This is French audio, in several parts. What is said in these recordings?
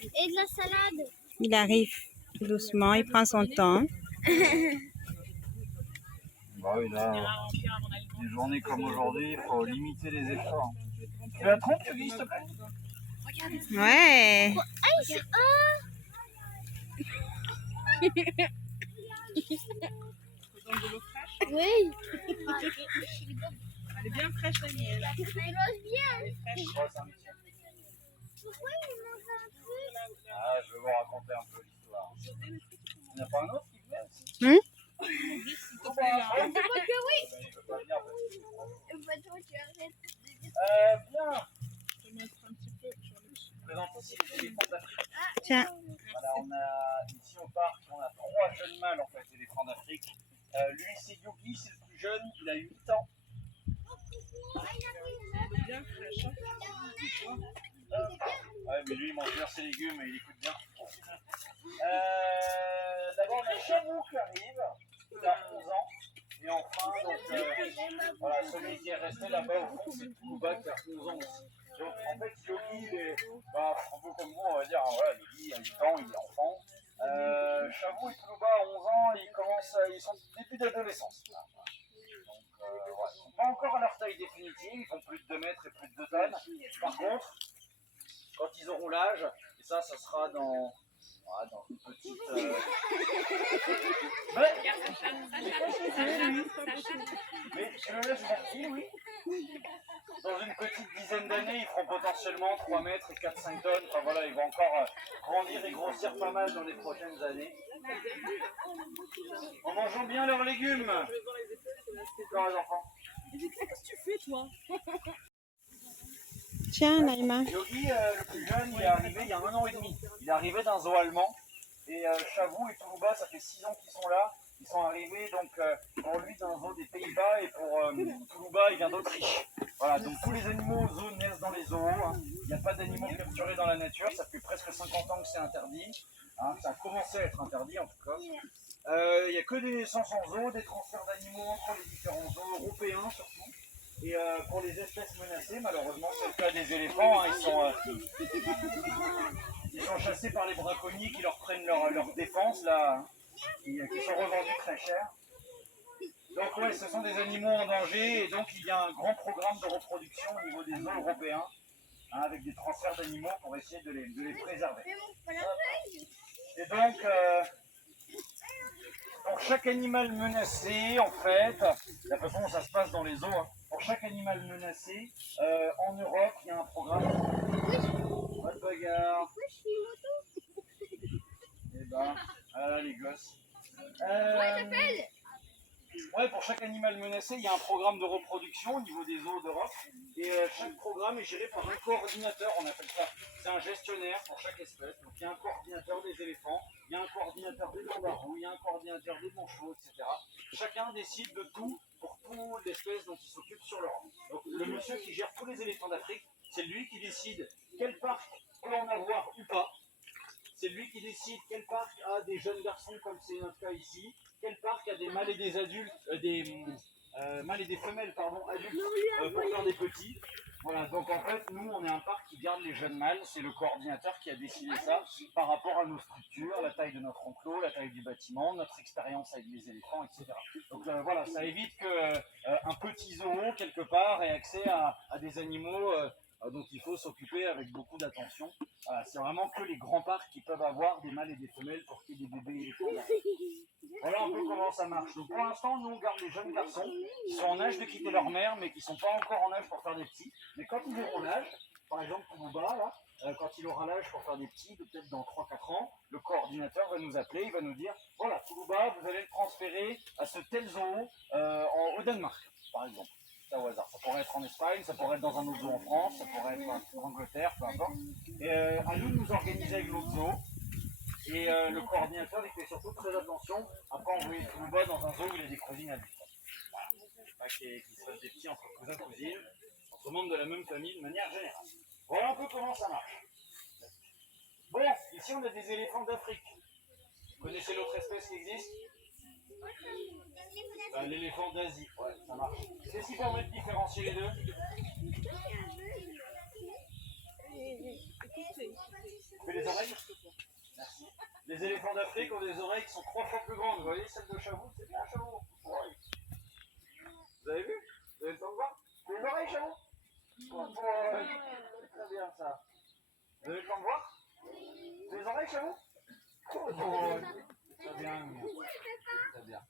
Et de la salade. Il arrive tout doucement, il prend son temps. Bah oui, là, des journées comme aujourd'hui, il faut limiter les efforts. Tu la trompes, Yogi, s'il te plaît? Ouais. Oui. Elle est bien fraîche la miel. Elle mange bien. Pourquoi il mange un truc? Ah, je vais vous raconter un peu l'histoire. Il n'y en a pas un autre qui vient aussi? C'est pas que oui. Il veut pas venir parce que- Pas toi, tu arrêtes. Bien. Je vais mettre un petit peu sur le Je présente ici les éléphants d'Afrique. Tiens. Voilà, on a ici au parc, on a 3 jeunes mâles en fait, éléphants d'Afrique. Lui, c'est Yogi, c'est le plus jeune, il a 8 ans. bien fraîche. Ouais, mais lui, il mange bien ses légumes et il écoute bien. D'abord, on a Chavou qui arrive, il a 11 ans. Et enfin, donc, voilà, celui qui est resté là-bas au fond, c'est Toulouba qui a 11 ans aussi. Donc, en fait, Yogi, il est un peu comme vous, on va dire, voilà, Yogi a 8 ans, il est enfant. Chavou et Toulouba à 11 ans, ils sont au début d'adolescence. Donc, ouais, ils sont pas encore à leur taille définitive, ils font plus de 2 mètres et plus de 2 tonnes. Par contre, quand ils auront l'âge, et ça sera dans une petite. Mais tu le laisses tranquille, oui. Dans une petite dizaine d'années, ils feront potentiellement 3 mètres et 4-5 tonnes. Enfin voilà, ils vont encore grandir et grossir pas mal dans les prochaines années. En mangeant bien leurs légumes. Encore les enfants. Qu'est-ce que tu fais, toi? Tiens, Naïma. Yogi, le plus jeune, il est arrivé il y a 1 an et demi. Il est arrivé d'un zoo allemand. Et Chavou et Toulouba, ça fait 6 ans qu'ils sont là. Ils sont arrivés donc pour lui d'un zoo des Pays-Bas et pour Toulouba, il vient d'Autriche. Voilà, donc tous les animaux aux zoos naissent dans les zoos. Hein. Il n'y a pas d'animaux capturés dans la nature. Ça fait presque 50 ans que c'est interdit. Hein. Ça a commencé à être interdit en tout cas. Il n'y a que des naissances en zoo, des transferts d'animaux entre les différents zoos européens surtout. Et pour les espèces menacées, malheureusement, c'est le cas des éléphants. Hein, ils sont chassés par les braconniers qui leur prennent leur défense, là, hein, qui sont revendus très cher. Donc ouais, ce sont des animaux en danger et donc il y a un grand programme de reproduction au niveau des zoos européens, hein, avec des transferts d'animaux pour essayer de les préserver. Et donc, pour chaque animal menacé, en fait, la façon dont ça se passe dans les zoos, hein, pour chaque animal menacé, en Europe, il y a un programme. Pas de bagarre. Eh ben, les gosses. Ouais, pour chaque animal menacé, il y a un programme de reproduction au niveau des zoos d'Europe. Et chaque programme est géré par un coordinateur, on appelle ça. C'est un gestionnaire pour chaque espèce. Donc il y a un coordinateur des éléphants, il y a un coordinateur des kangourous, il y a un coordinateur des manchots, etc. Chacun décide de tout pour toute l'espèce dont il s'occupe sur l'Europe. Donc le monsieur qui gère tous les éléphants d'Afrique, c'est lui qui décide quel parc peut en avoir ou pas. C'est lui qui décide quel parc a des jeunes garçons, comme c'est notre cas ici, quel parc a des mâles et des adultes, mâles et des femelles, pardon, adultes pour faire des petits. Voilà, donc en fait, nous, on est un parc qui garde les jeunes mâles, c'est le coordinateur qui a décidé ça par rapport à nos structures, la taille de notre enclos, la taille du bâtiment, notre expérience avec les éléphants, etc. Donc voilà, ça évite qu'un petit zoo, quelque part, ait accès à des animaux dont il faut s'occuper avec beaucoup d'attention. C'est vraiment que les grands parcs qui peuvent avoir des mâles et des femelles pour qu'il y ait des bébés éléphants. Voilà un peu comment ça marche. Donc pour l'instant, nous on garde les jeunes garçons qui sont en âge de quitter leur mère, mais qui ne sont pas encore en âge pour faire des petits. Mais quand ils auront l'âge, par exemple Toulouba, là, quand il aura l'âge pour faire des petits, peut-être dans 3-4 ans, le coordinateur va nous appeler, il va nous dire, voilà, Toulouba, vous allez le transférer à ce tel zoo au Danemark, par exemple. Au hasard. Ça pourrait être en Espagne, ça pourrait être dans un autre zoo en France, ça pourrait être en Angleterre, peu importe. Et à nous de nous organiser avec l'autre zoo. Et le coordinateur, il fait surtout très attention à pas envoyer Toulouba dans un zoo où il y a des cousines adultes. Voilà. Pas qu'il se fasse des petits entre cousins, cousines, entre membres de la même famille de manière générale. Voilà un peu comment ça marche. Bon, ici on a des éléphants d'Afrique. Vous connaissez l'autre espèce qui existe? L'éléphant d'Asie, ouais, ça marche. C'est ce qui permet de différencier les deux. écoutez. Fais les oreilles. Merci. Les éléphants d'Afrique ont des oreilles qui sont 3 fois plus grandes. Vous voyez celle de Chavou, c'est bien Chavou. Ouais. Vous avez vu? Vous avez le temps de voir? Fais les oreilles Chavou. Ouais. C'est très bien ça. Vous avez le temps de voir? Fais les oreilles Chavou. Très bien. Très bien.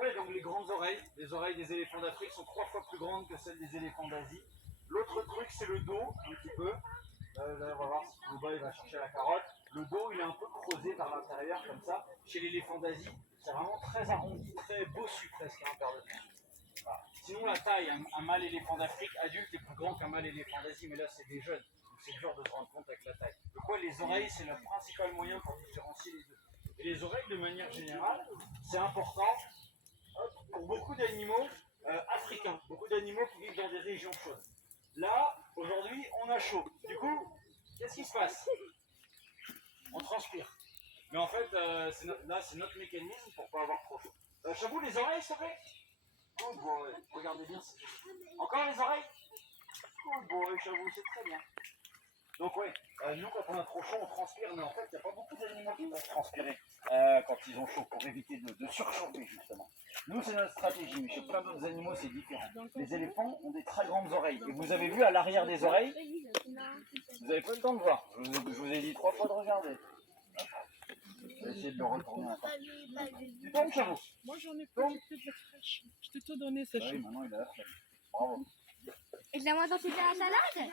Ouais, donc les grandes oreilles. Les oreilles des éléphants d'Afrique sont 3 fois plus grandes que celles des éléphants d'Asie. L'autre truc, c'est le dos, un petit peu. Là, on va voir si Bouba il va chercher la carotte. Le dos, il est un peu creusé vers l'intérieur, comme ça. Chez l'éléphant d'Asie, c'est vraiment très arrondi, très bossu presque, hein, par le temps. Voilà. Sinon, la taille, un mâle éléphant d'Afrique adulte est plus grand qu'un mâle éléphant d'Asie, mais là, c'est des jeunes. Donc, c'est dur de se rendre compte avec la taille. De quoi les oreilles, c'est le principal moyen pour différencier les deux. Et les oreilles, de manière générale, c'est important pour beaucoup d'animaux africains, beaucoup d'animaux qui vivent dans des régions chaudes. Là, aujourd'hui, on a chaud. Du coup, qu'est-ce qui se passe? On transpire. Mais en fait, là, c'est notre mécanisme pour ne pas avoir trop chaud. Chabou, les oreilles, s'il te plaît. Good boy. Regardez bien. Encore les oreilles. Good boy, Chabou, c'est très bien. Donc ouais, nous quand on a trop chaud, on transpire, mais en fait, il n'y a pas beaucoup d'animaux qui peuvent transpirer quand ils ont chaud, pour éviter de surchauffer justement. Nous, c'est notre stratégie, mais chez plein d'autres animaux, c'est différent. Les éléphants ont des très grandes oreilles. Et vous avez vu à l'arrière des oreilles, vous n'avez pas le temps de voir. Je vous ai dit 3 fois de regarder. Je vais essayer de le retourner un peu. Tu tombes, Chabou? Moi, j'en ai pas, j'ai plus de fraîche. Je t'ai tout donné, c'est Ah chaud. oui, maintenant il a la flemme. Bravo. Et je la vois dans toute la salade?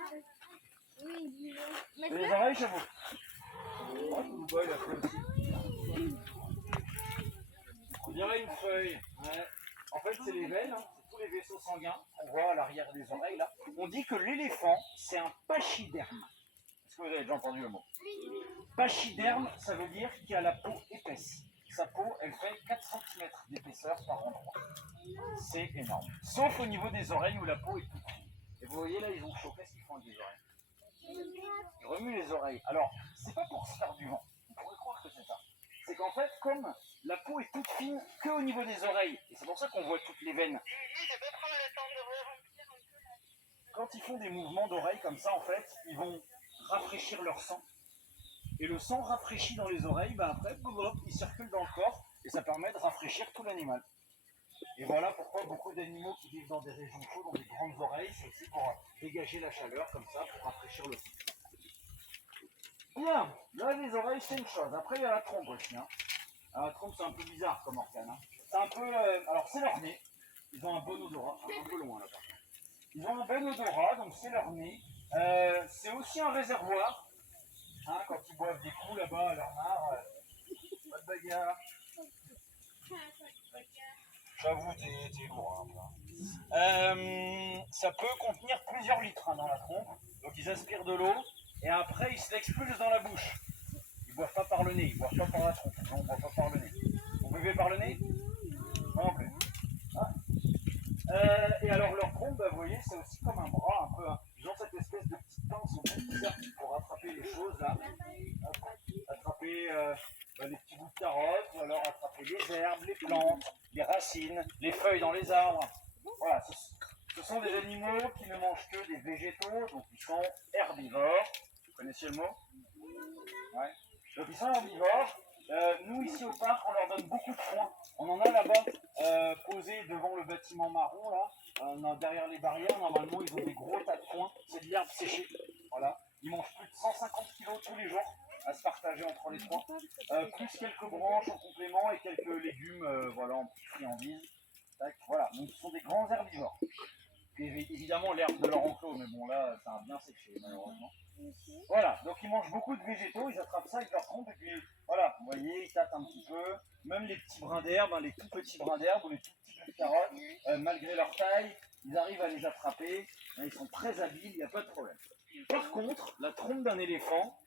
Oui, dis-le. Mais Et les oreilles, Chabou? Oh, le boy, il a fait aussi. On dirait une feuille. Ouais. En fait, c'est les veines, hein. C'est tous les vaisseaux sanguins qu'on voit à l'arrière des oreilles là. On dit que l'éléphant, c'est un pachyderme. Est-ce que vous avez déjà entendu le mot? Pachyderme, ça veut dire qu'il a la peau épaisse. Sa peau, elle fait 4 cm d'épaisseur par endroit. C'est énorme. Sauf au niveau des oreilles où la peau est toute fine. Et vous voyez là, ils ont chaud. Qu'est-ce qu'ils font avec les oreilles? Ils remuent les oreilles. Alors, c'est pas pour se faire du vent. On pourrait croire que c'est ça. C'est qu'en fait, comme la peau est toute fine que au niveau des oreilles, et c'est pour ça qu'on voit toutes les veines. Quand ils font des mouvements d'oreilles comme ça, en fait, ils vont rafraîchir leur sang. Et le sang rafraîchi dans les oreilles, bah après, il circule dans le corps et ça permet de rafraîchir tout l'animal. Et voilà pourquoi beaucoup d'animaux qui vivent dans des régions chaudes ont des grandes oreilles, c'est aussi pour dégager la chaleur comme ça, pour rafraîchir le sang. Bien, là les oreilles c'est une chose. Après il y a la trompe aussi. Hein. Alors, la trompe c'est un peu bizarre comme organe. Hein. C'est un peu, alors c'est leur nez. Ils ont un bon odorat, un peu loin là-bas. Ils ont un bon odorat, donc c'est leur nez. C'est aussi un réservoir. Hein, quand ils boivent des coups là-bas à leur mare, pas de bagarre. J'avoue, t'es lourd. Hein, ça peut contenir plusieurs litres hein, dans la trompe. Donc ils aspirent de l'eau et après ils se l'expulsent dans la bouche. Ils boivent pas par le nez, ils boivent pas par la trompe. Non, on boit pas par le nez. Vous buvez par le nez? Non plus. Ah. Et alors leur trompe, bah, vous voyez, c'est aussi comme un bras un peu. Hein. Ils ont cette espèce de petite pince au bout qui sert pour attraper les choses là. Attraper les petits bouts de carottes, ou alors attraper les herbes, les plantes, les racines, les feuilles dans les arbres. Voilà, ce sont des animaux qui ne mangent que des végétaux, donc ils sont herbivores. Vous connaissez le mot? Ouais. Donc ils sont herbivores. Nous ici au parc, on leur donne beaucoup de foin. On en a là-bas posé devant le bâtiment marron là, derrière les barrières. Normalement ils ont des gros tas de foin. C'est de l'herbe séchée. Voilà. Ils mangent plus de 150 kg tous les jours à se partager entre les trois. Plus quelques branches en complément et quelques légumes voilà, en petite friandise. Voilà, donc ce sont des grands herbivores. Et évidemment l'herbe de leur enclos, mais bon là ça a bien séché malheureusement. Voilà, donc ils mangent beaucoup de végétaux, ils attrapent ça avec leur trompe et puis voilà, vous voyez, ils tâtent un petit peu, même les petits brins d'herbe, hein, les tout petits brins d'herbe ou les tout petits bouts de carottes, malgré leur taille, ils arrivent à les attraper, hein, ils sont très habiles, il n'y a pas de problème. Par contre, la trompe d'un éléphant,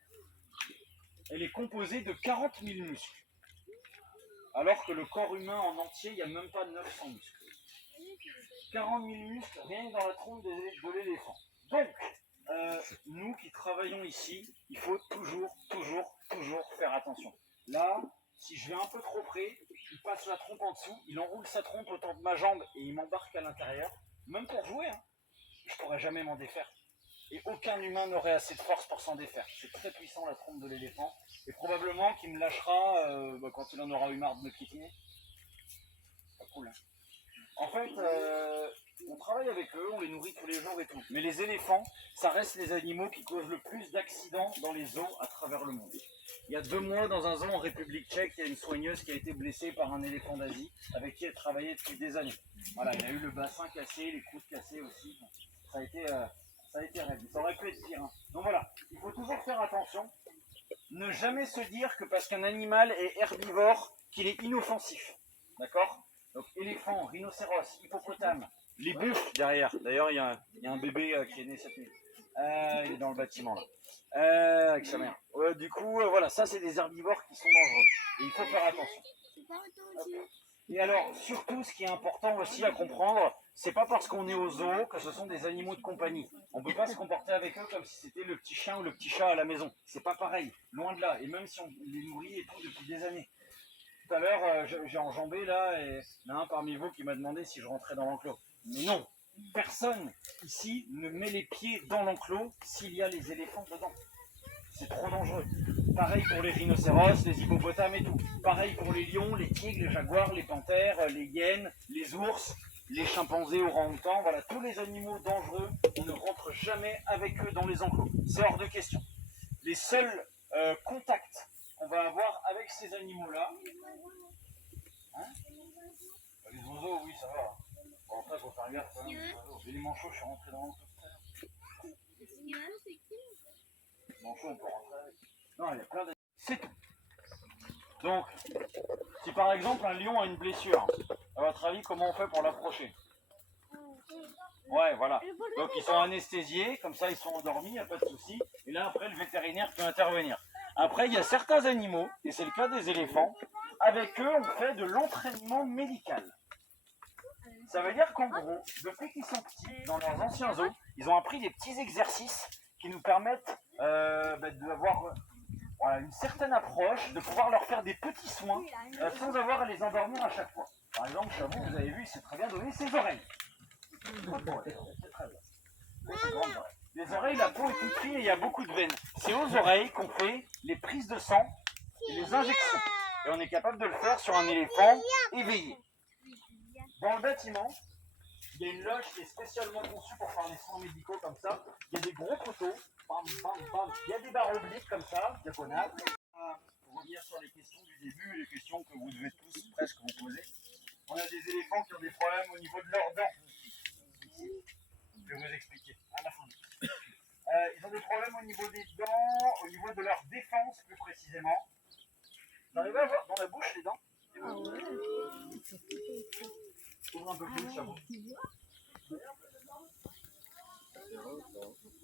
elle est composée de 40 000 muscles, alors que le corps humain en entier, il n'y a même pas 900 muscles. 40 000 muscles rien que dans la trompe de l'éléphant. Donc, nous qui travaillons ici, il faut toujours faire attention. Là, si je vais un peu trop près, il passe la trompe en dessous, il enroule sa trompe autour de ma jambe et il m'embarque à l'intérieur. Même pour jouer, hein, je ne pourrais jamais m'en défaire. et aucun humain n'aurait assez de force pour s'en défaire. C'est très puissant la trompe de l'éléphant, et probablement qu'il me lâchera quand il en aura eu marre de me piétiner. Pas cool, hein. En fait, on travaille avec eux, on les nourrit tous les jours et tout. Mais les éléphants, ça reste les animaux qui causent le plus d'accidents dans les zoos à travers le monde. Il y a 2 mois, dans un zoo en République tchèque, il y a une soigneuse qui a été blessée par un éléphant d'Asie, avec qui elle travaillait depuis des années. Voilà, il a eu le bassin cassé, les coudes cassés aussi. Ça a été raide. Ça aurait pu être pire, hein. Donc voilà, il faut toujours faire attention. Ne jamais se dire que parce qu'un animal est herbivore, qu'il est inoffensif. D'accord? Donc éléphant, rhinocéros, hippopotame, les buffles derrière. D'ailleurs, il y a un bébé qui est né cette nuit. Il est dans le bâtiment là. Avec sa mère. Du coup, voilà, ça c'est des herbivores qui sont dangereux. Et il faut faire attention. Et alors, surtout, ce qui est important aussi à comprendre, c'est pas parce qu'on est au zoo que ce sont des animaux de compagnie. On peut pas se comporter avec eux comme si c'était le petit chien ou le petit chat à la maison. C'est pas pareil, loin de là. Et même si on les nourrit et tout depuis des années. Tout à l'heure, j'ai enjambé là, et il y en a un parmi vous qui m'a demandé si je rentrais dans l'enclos. Mais non, personne ici ne met les pieds dans l'enclos s'il y a les éléphants dedans. C'est trop dangereux. Pareil pour les rhinocéros, les hippopotames et tout. Pareil pour les lions, les tigres, les jaguars, les panthères, les hyènes, les ours, les chimpanzés, orang-outans. Voilà, tous les animaux dangereux, on ne rentre jamais avec eux dans les enclos. C'est hors de question. Les seuls contacts qu'on va avoir avec ces animaux-là, hein, les oiseaux, oui, ça va. Bon, après, il faut faire gaffe quand même. Les manchots, je suis rentré dans l'enclos tout à l'heure. Manchots, on peut rentrer avec. Non, il y a plein de... C'est tout. Donc, si par exemple un lion a une blessure, à votre avis, comment on fait pour l'approcher? Ouais, voilà. Donc ils sont anesthésiés, comme ça ils sont endormis, il n'y a pas de souci. Et là, après, le vétérinaire peut intervenir. Après, il y a certains animaux, et c'est le cas des éléphants, avec eux, on fait de l'entraînement médical. Ça veut dire qu'en gros, depuis qu'ils sont petits, dans leurs anciens zoos, ils ont appris des petits exercices qui nous permettent d'avoir une certaine approche, de pouvoir leur faire des petits soins sans avoir à les endormir à chaque fois. Par exemple, chez vous, vous avez vu, il s'est très bien donné ses oreilles. C'est très bien. Les oreilles, la peau est toute fine et il y a beaucoup de veines. C'est aux oreilles qu'on fait les prises de sang et les injections. Et on est capable de le faire sur un éléphant éveillé. Dans le bâtiment, il y a une loge qui est spécialement conçue pour faire des soins médicaux comme ça. Il y a des gros poteaux, bam, bam, bam. Il y a des barres obliques comme ça, diagonales. Pour revenir sur les questions du début et les questions que vous devez tous presque vous poser. On a des éléphants qui ont des problèmes au niveau de leurs dents. Je vais vous expliquer à la fin. Ils ont des problèmes au niveau des dents, au niveau de leur défense plus précisément. Vous arrivez à voir dans la bouche les dents? Ouvre un peu plus, ça va.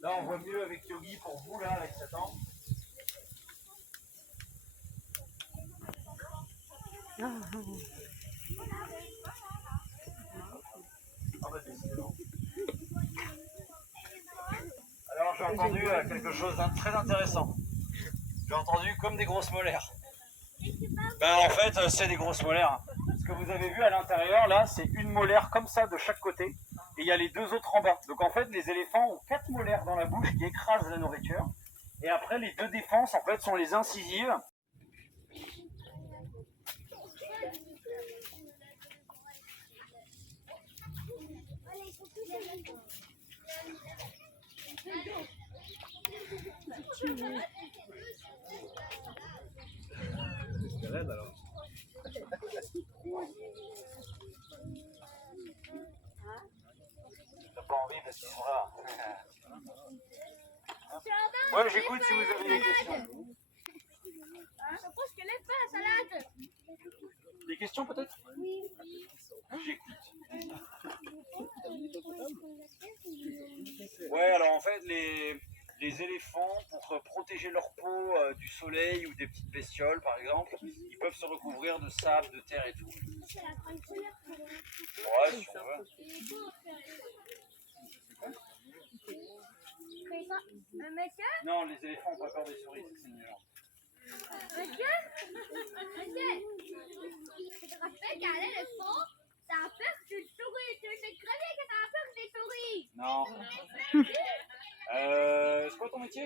Là, on voit mieux avec Yogi pour vous, là, avec sa dent. Alors, j'ai entendu quelque chose de très intéressant. J'ai entendu comme des grosses molaires. Ben, en fait, c'est des grosses molaires. Ce que vous avez vu à l'intérieur, là, c'est une molaire comme ça de chaque côté. Et il y a les 2 autres en bas. Donc en fait, les éléphants ont 4 molaires dans la bouche qui écrasent la nourriture. Et après, les 2 défenses, en fait, sont les incisives. C'est raide alors. T'as pas envie parce qu'ils sont là. Ouais, j'écoute si vous avez des questions. Des questions peut-être? J'écoute. Ouais, alors en fait, les éléphants, pour protéger leur peau du soleil ou des petites bestioles par exemple, ils peuvent se recouvrir de sable, de terre et tout. Ouais, si on veut. Non, les éléphants n'ont pas peur des souris, c'est méchant. Monsieur, je te rappelle qu'à l'éléphant, ça a peur d'une souris. Tu sais très bien que ça a peur des souris. Non. C'est quoi ton métier?